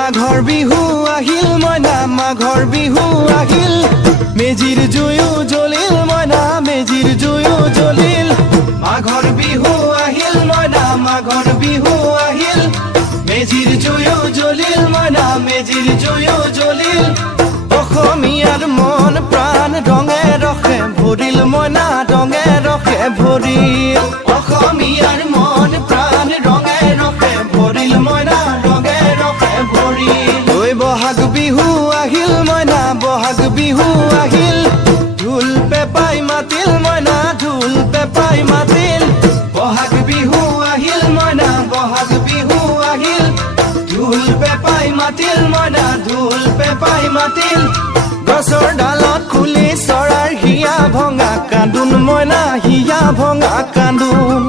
মাঘৰ বিহু আহিল মইনা মাঘৰ বিহু আহিল মেজিৰ জুয়ো জ্বলিল মইনা মেজিৰ জুয়ো জ্বলিল মাঘৰ বিহু আহিল মইনা মাঘৰ বিহু আহিল মেজিৰ জুয়ো জ্বলিল মইনা মেজিৰ জুয়ো জ্বলিল অসমীয়াৰ মন প্ৰাণ ৰঙে ৰখে ভৰিল মইনা ৰঙে ৰখে ভৰিল অসমীয়াৰ মন প্ৰাণ ৰঙে ৰখে ভৰিল মইনা ৰঙে ৰখে ভৰিল ঐ বহাগ বিহু আহিল মইনা বহাগ বিহু আহিল ঢোল পেপাই মাতিল মইনা ঢোল পেপাই মাতিল বহাগ বিহু আহিল মইনা বহাগ বিহু আহিল ঢোল পেপাই মাতিল মইনা ঢোল পেপাই মাতিল গছৰ ডালত খুলি চৰাৰ হিয়া ভঙা কান্দোন মইনা হিয়া ভঙা কান্দোন